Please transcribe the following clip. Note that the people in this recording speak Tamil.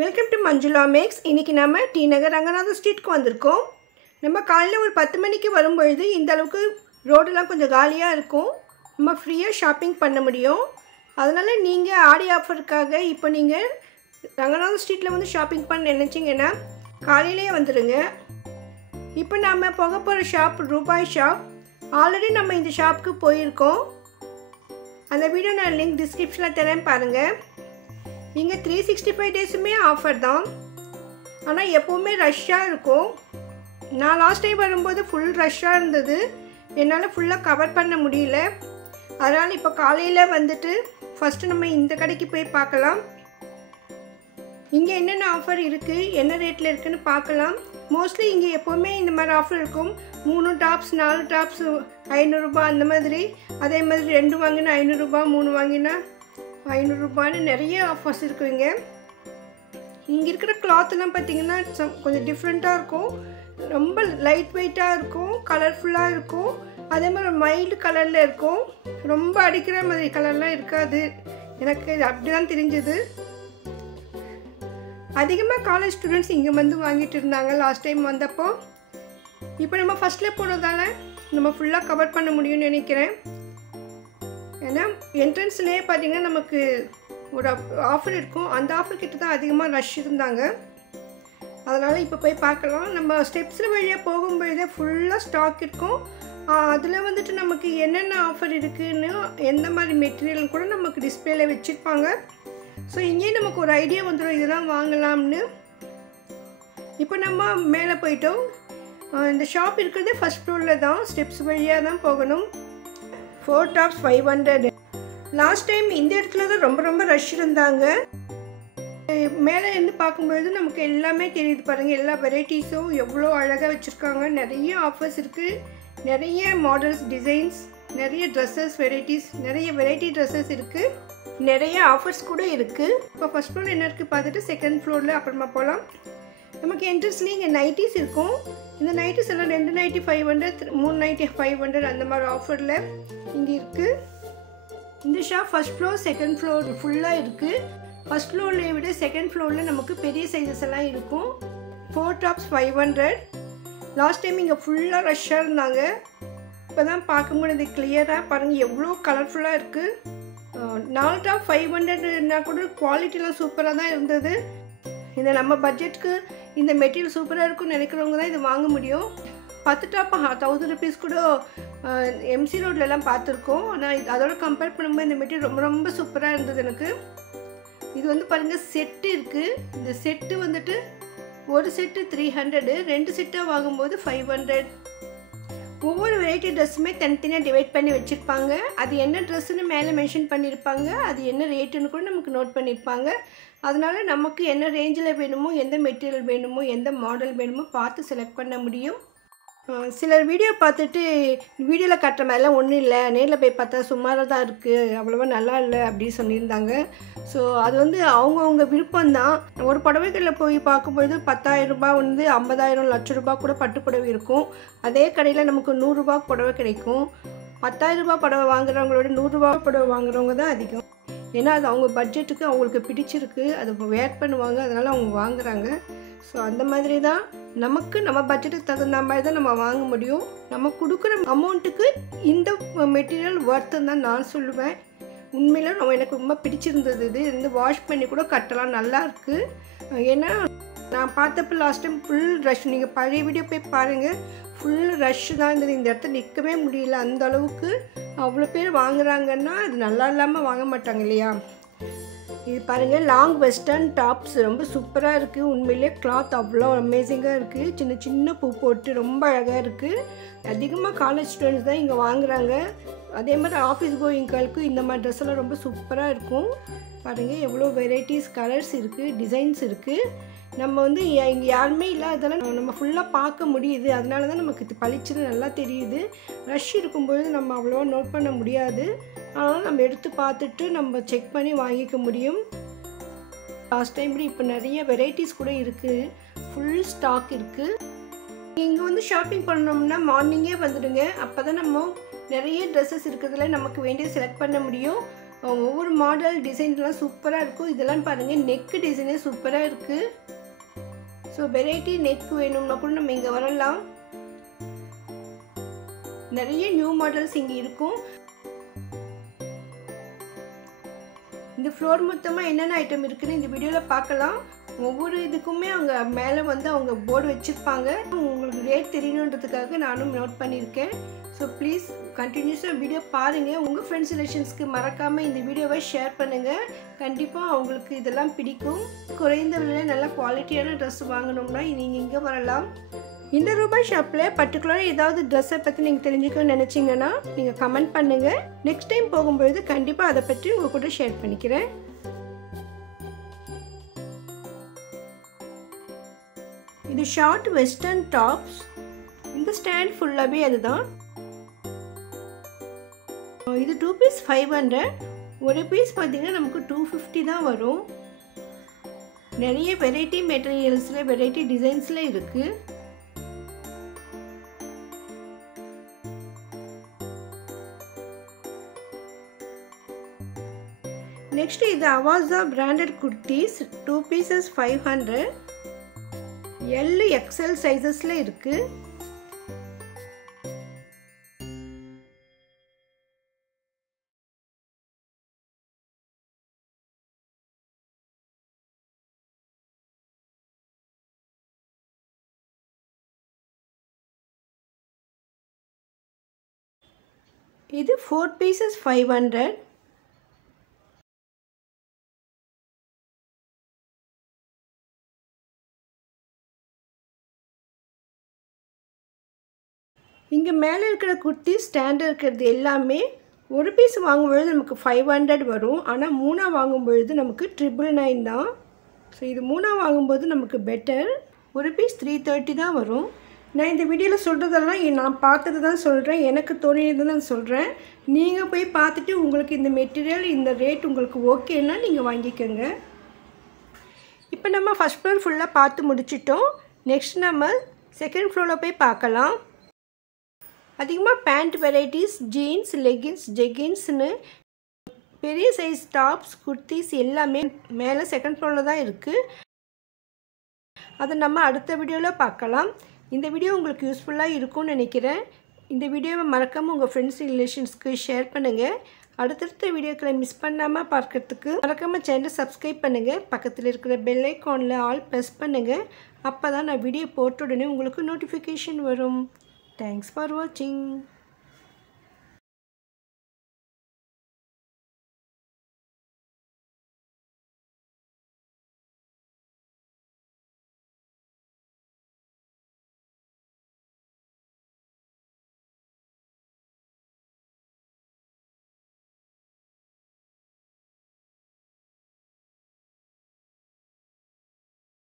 Welcome to Manjula maths. இன்றைக்கி நம்ம டி நகர் ரங்கநாதர் ஸ்ட்ரீட்க்கு வந்திருக்கோம். நம்ம காலையில் ஒரு 10 மணிக்கு வரும்பொழுது இந்த அளவுக்கு ரோடெல்லாம் கொஞ்சம் காலியாக இருக்கும். நம்ம ஃப்ரீயாக ஷாப்பிங் பண்ண முடியும். அதனால் நீங்கள் ஆடி ஆஃபருக்காக இப்போ நீங்கள் ரங்கநாதர் ஸ்ட்ரீட்டில் வந்து ஷாப்பிங் பண்ண நினச்சிங்கன்னா காலையிலே வந்துடுங்க. இப்போ நம்ம போக போகிற ஷாப் ரூபாய் ஷாப். ஆல்ரெடி நம்ம இந்த ஷாப்புக்கு போயிருக்கோம். அந்த வீடியோ நான் லிங்க் டிஸ்கிரிப்ஷனில் தரேன் பாருங்கள். இங்கே 365 டேஸுமே ஆஃபர் தான். ஆனால் எப்போவுமே ரஷ்ஷாக இருக்கும். நான் லாஸ்ட் டைம் வரும்போது ஃபுல் ரஷ்ஷாக இருந்தது. என்னால் ஃபுல்லாக கவர் பண்ண முடியல. அதனால் இப்போ காலையில் வந்துட்டு ஃபஸ்ட்டு நம்ம இந்த கடைக்கு போய் பார்க்கலாம். இங்கே என்னென்ன ஆஃபர் இருக்குது, என்ன ரேட்டில் இருக்குதுன்னு பார்க்கலாம். மோஸ்ட்லி இங்கே எப்போவுமே இந்த மாதிரி ஆஃபர் இருக்கும். 3 டாப்ஸ் 4 டாப்ஸ் 500 ரூபாய் அந்த மாதிரி. அதே மாதிரி 2 வாங்கினா 500 ரூபாய், 3 வாங்கினா 500 ரூபான்னு நிறைய ஆஃபர்ஸ் இருக்குங்க. இங்கே இருக்கிற கிளாத்லாம் பார்த்திங்கன்னா கொஞ்சம் டிஃப்ரெண்ட்டாக இருக்கும். ரொம்ப லைட் வெயிட்டாக இருக்கும், கலர்ஃபுல்லாக இருக்கும். அதே மாதிரி மைல்டு கலரில் இருக்கும். ரொம்ப அடிக்கிற மாதிரி கலர்லாம் இருக்காது. எனக்கு அப்படி தான் தெரிஞ்சது. அதிகமாக காலேஜ் ஸ்டூடெண்ட்ஸ் இங்கே வந்து வாங்கிட்டு இருந்தாங்க லாஸ்ட் டைம் வந்தப்போ. இப்போ நம்ம ஃபஸ்ட்டில் போனதால் நம்ம ஃபுல்லாக கவர் பண்ண முடியும்னு நினைக்கிறேன். ஏன்னா என்ட்ரன்ஸ்லேயே பார்த்திங்கன்னா நமக்கு ஒரு ஆஃபர் இருக்கும். அந்த ஆஃபர் கிட்ட தான் அதிகமாக ரஷ் இருந்தாங்க. அதனால் இப்போ போய் பார்க்கலாம். நம்ம ஸ்டெப்ஸில் வழியாக போகும்போதே ஃபுல்லாக ஸ்டாக் இருக்கும். அதில் வந்துட்டு நமக்கு என்னென்ன ஆஃபர் இருக்குதுன்னு எந்த மாதிரி மெட்டீரியல் கூட நமக்கு டிஸ்பிளேல வச்சுருப்பாங்க. ஸோ இங்கேயே நமக்கு ஒரு ஐடியா வந்துடும் இதெல்லாம் வாங்கலாம்னு. இப்போ நம்ம மேலே போயிட்டோம். இந்த ஷாப் இருக்கிறதே ஃபஸ்ட் ஃப்ளோரில் தான். ஸ்டெப்ஸ் வழியாக தான் போகணும். 4 டாப்ஸ் 500. லாஸ்ட் டைம் இந்த இடத்துல தான் ரொம்ப ரஷ் இருந்தாங்க. மேலே இருந்து பார்க்கும்பொழுது நமக்கு எல்லாமே தெரியுது பாருங்கள். எல்லா வெரைட்டிஸும் எவ்வளோ அழகாக வச்சுருக்காங்க. நிறைய ஆஃபர்ஸ் இருக்குது. நிறைய மாடல்ஸ், டிசைன்ஸ், நிறைய ட்ரெஸ்ஸஸ் வெரைட்டிஸ், நிறைய வெரைட்டி ட்ரெஸ்ஸஸ் இருக்குது. நிறைய ஆஃபர்ஸ் கூட இருக்குது. இப்போ ஃபஸ்ட் ஃப்ளோரில் என்ன இருக்குது பார்த்துட்டு செகண்ட் ஃப்ளோரில் அப்புறமா போகலாம். நமக்கு என்ட்ரன்ஸ்லேயே இங்கே நைட்டிஸ் இருக்கும். இந்த நைட்டிஸ் எல்லாம் 2 நைட்டி 500, 3 நைட்டி 500 அந்த மாதிரி ஆஃபரில் இங்கே இருக்குது. இந்த shop first floor second floor ஃபுல்லாக இருக்குது. ஃபஸ்ட் ஃப்ளோரில் விட செகண்ட் ஃப்ளோரில் நமக்கு பெரிய சைஸஸ் எல்லாம் இருக்கும். 4 டாப்ஸ் 500. லாஸ்ட் டைம் இங்கே ஃபுல்லாக ரஷ்ஷாக இருந்தாங்க. இப்போ தான் பார்க்க முடியுது கிளியராக. பாருங்கள் எவ்வளோ கலர்ஃபுல்லாக இருக்குது. 4 டாப் 500னா கூட குவாலிட்டிலாம் சூப்பராக தான் இருந்தது. இந்த நம்ம பட்ஜெட்டுக்கு இந்த மெட்டீரியல் சூப்பராக இருக்குன்னு நினைக்கிறவங்க தான் இது வாங்க முடியும். 10 டாப் 1000 ருபீஸ் கூட எம்சி ரோட்லலாம் பார்த்துருக்கோம். ஆனால் அதோட கம்பேர் பண்ணும்போது இந்த மெட்டீரியல் ரொம்ப சூப்பராக இருந்தது எனக்கு. இது வந்து பாருங்கள் செட்டு இருக்குது. இந்த செட்டு வந்துட்டு ஒரு செட்டு 300, 2 செட்டாக வாங்கும்போது 500. ஒவ்வொரு வெரைட்டி ட்ரெஸ்ஸுமே தனித்தனியாக டிவைட் பண்ணி வச்சுருப்பாங்க. அது என்ன ட்ரெஸ்ஸுன்னு மேலே மென்ஷன் பண்ணியிருப்பாங்க. அது என்ன ரேட்டுன்னு கூட நமக்கு நோட் பண்ணியிருப்பாங்க. அதனால் நமக்கு என்ன ரேஞ்சில் வேணுமோ, எந்த மெட்டீரியல் வேணுமோ, எந்த மாடல் வேணுமோ பார்த்து செலக்ட் பண்ண முடியும். சிலர் வீடியோ பார்த்துட்டு வீடியோவில் காட்டுற மாதிரிலாம் ஒன்றும் இல்லை, நேரில் போய் பார்த்தா சுமாராக தான் இருக்குது, அவ்வளோவா நல்லா இல்லை அப்படி சொல்லியிருந்தாங்க. ஸோ அது வந்து அவங்கவுங்க விருப்பம்தான். ஒரு புடவைகளில் போய் பார்க்கும்பொழுது 10,000 ரூபாய் வந்து 50,000 லட்ச ரூபா கூட பட்டு புடவை இருக்கும். அதே கடையில் நமக்கு 100 ரூபா புடவை கிடைக்கும். 10,000 ரூபாய் புடவை வாங்குறவங்களோட 100 ரூபா புடவை வாங்குறவங்க தான் அதிகம். ஏன்னா அது அவங்க பட்ஜெட்டுக்கு அவங்களுக்கு பிடிச்சிருக்கு, அது வேர் பண்ணுவாங்க, அதனால் அவங்க வாங்குகிறாங்க. ஸோ அந்த மாதிரி தான் நமக்கு நம்ம பட்ஜெட்டுக்கு தகுந்த மாதிரி தான் நம்ம வாங்க முடியும். நம்ம கொடுக்குற அமௌண்ட்டுக்கு இந்த மெட்டீரியல் ஒர்த்துன்னு தான் நான் சொல்லுவேன். உண்மையில் எனக்கு ரொம்ப பிடிச்சிருந்தது. இது இந்த வாஷ் பண்ணி கூட கட்டலாம், நல்லாயிருக்கு. ஏன்னா நான் பார்த்தப்போ லாஸ்ட் டைம் ஃபுல் ரஷ். நீங்கள் பழைய வீடியோ போய் பாருங்கள், ஃபுல் ரஷ் தான் இருந்தது. இந்த இடத்துல நிற்கவே முடியல. அந்த அளவுக்கு அவ்வளோ பேர் வாங்குறாங்கன்னா அது நல்லா இல்லாமல் வாங்க மாட்டாங்க இல்லையா. இது பாருங்கள், லாங் வெஸ்டர்ன் டாப்ஸ் ரொம்ப சூப்பராக இருக்குது. உண்மையிலே கிளாத் அவ்வளோ அமேசிங்காக இருக்குது. சின்ன சின்ன பூ போட்டு ரொம்ப அழகாக இருக்குது. அதிகமாக காலேஜ் ஸ்டூடெண்ட்ஸ் தான் இங்கே வாங்குகிறாங்க. அதே மாதிரி ஆஃபீஸ் கோயிங்களுக்கு இந்த மாதிரி ட்ரெஸ் எல்லாம் ரொம்ப சூப்பராக இருக்கும். பாருங்கள் எவ்வளோ வெரைட்டிஸ், கலர்ஸ் இருக்குது, டிசைன்ஸ் இருக்குது. நம்ம வந்து இங்கே யாருமே இல்லாததெல்லாம் நம்ம ஃபுல்லாக பார்க்க முடியுது. அதனால தான் நமக்கு இது பளிச்சுன்னு நல்லா தெரியுது. ரஷ் இருக்கும்பொழுது நம்ம அவ்வளோவா நோட் பண்ண முடியாது. அதனால் நம்ம எடுத்து பார்த்துட்டு நம்ம செக் பண்ணி வாங்கிக்க முடியும். லாஸ்ட் டைம் இப்போ நிறைய வெரைட்டிஸ் கூட இருக்குது. ஃபுல் ஸ்டாக் இருக்குது. இங்கே வந்து ஷாப்பிங் பண்ணோம்னா மார்னிங்கே வந்துடுங்க. அப்போ தான் நம்ம நிறைய ட்ரெஸ்ஸஸ் இருக்கிறதுல நமக்கு வேண்டிய செலக்ட் பண்ண முடியும். ஒவ்வொரு மாடல் டிசைன்லாம் சூப்பராக இருக்கும். இதெல்லாம் பாருங்கள், நெக்கு டிசைனே சூப்பராக இருக்குது. ஸோ வெரைட்டி நெக் வேணும்னா கூட நம்ம இங்கே வரலாம். நிறைய நியூ மாடல்ஸ் இங்கே இருக்கும். இந்த ஃப்ளோர் மொத்தமாக என்னென்ன ஐட்டம் இருக்குன்னு இந்த வீடியோவில் பார்க்கலாம். ஒவ்வொரு இதுக்குமே அவங்க மேலே வந்து அவங்க போர்டு வச்சுருப்பாங்க. உங்களுக்கு ரேட் தெரியணுன்றதுக்காக நானும் நோட் பண்ணியிருக்கேன். ஸோ ப்ளீஸ் கண்டினியூஸாக வீடியோ பாருங்கள். உங்கள் ஃப்ரெண்ட்ஸ் ரிலேஷன்ஸ்க்கு மறக்காமல் இந்த வீடியோவை ஷேர் பண்ணுங்கள். கண்டிப்பாக அவங்களுக்கு இதெல்லாம் பிடிக்கும். குறைந்த விலையில் நல்ல குவாலிட்டியான ட்ரெஸ் வாங்கணும்னா நீங்கள் இங்கே வரலாம். இந்த ரூபாய் ஷாப்பில் பர்டிகுலராக ஏதாவது ட்ரெஸ்ஸை பற்றி நீங்கள் தெரிஞ்சுக்கணும்னு நினச்சிங்கன்னா நீங்கள் கமெண்ட் பண்ணுங்கள். நெக்ஸ்ட் டைம் போகும்பொழுது கண்டிப்பாக அதை பற்றி உங்கள் கூட ஷேர் பண்ணிக்கிறேன். இது ஷார்ட் வெஸ்டர்ன் டாப்ஸ். இந்த ஸ்டாண்ட் ஃபுல்லாகவே அதுதான். இது 2 பீஸ் 500. ஒரு பீஸ் பார்த்தீங்கன்னா நமக்கு 250 தான் வரும். நிறைய வெரைட்டி மெட்டீரியல்ஸில் வெரைட்டி டிசைன்ஸில் இருக்குது. நெக்ஸ்ட் இது Avaasa branded kurtis. 2 pieces 500. L XL சைஸஸில் இருக்குது. இது 4 பீசஸ் 500. இங்கே மேலே இருக்கிற குர்த்தி ஸ்டாண்டில் இருக்கிறது எல்லாமே ஒரு பீஸ் வாங்கும்பொழுது நமக்கு 500 வரும். ஆனால் 3 வாங்கும்பொழுது நமக்கு 999 தான். ஸோ இது 3 வாங்கும்போது நமக்கு பெட்டர். ஒரு பீஸ் 330 தான் வரும். நான் இந்த வீடியோவில் சொல்கிறதெல்லாம் நான் பார்த்தது தான் சொல்கிறேன், எனக்கு தோணியது தான் சொல்கிறேன். நீங்கள் போய் பார்த்துட்டு உங்களுக்கு இந்த மெட்டீரியல் இந்த ரேட் உங்களுக்கு ஓகேன்னா நீங்கள் வாங்கிக்கோங்க. இப்போ நம்ம ஃபஸ்ட் ஃப்ளோர் ஃபுல்லாக பார்த்து முடிச்சிட்டோம். நெக்ஸ்ட் நம்ம செகண்ட் ஃப்ளோரில் போய் பார்க்கலாம். அதிகமாக பேண்ட் வெரைட்டிஸ், ஜீன்ஸ், லெகின்ஸ், ஜெகின்ஸ்னு பெரிய சைஸ் டாப்ஸ், குர்த்திஸ் எல்லாமே மேலே செகண்ட் ஃப்ளோரில் தான் இருக்குது. அதை நம்ம அடுத்த வீடியோவில் பார்க்கலாம். இந்த வீடியோ உங்களுக்கு யூஸ்ஃபுல்லாக இருக்கும்னு நினைக்கிறேன். இந்த வீடியோவை மறக்காமல் உங்கள் ஃப்ரெண்ட்ஸ் ரிலேஷன்ஸ்க்கு ஷேர் பண்ணுங்கள். அடுத்தடுத்த வீடியோக்களை மிஸ் பண்ணாமல் பார்க்கறதுக்கு மறக்காமல் சேனலை சப்ஸ்கிரைப் பண்ணுங்கள். பக்கத்தில் இருக்கிற பெல் ஐக்கானில் ஆல் ப்ரெஸ் பண்ணுங்கள். அப்போ தான் நான் வீடியோ போட்ட உடனே உங்களுக்கு நோட்டிஃபிகேஷன் வரும். Thanks for watching.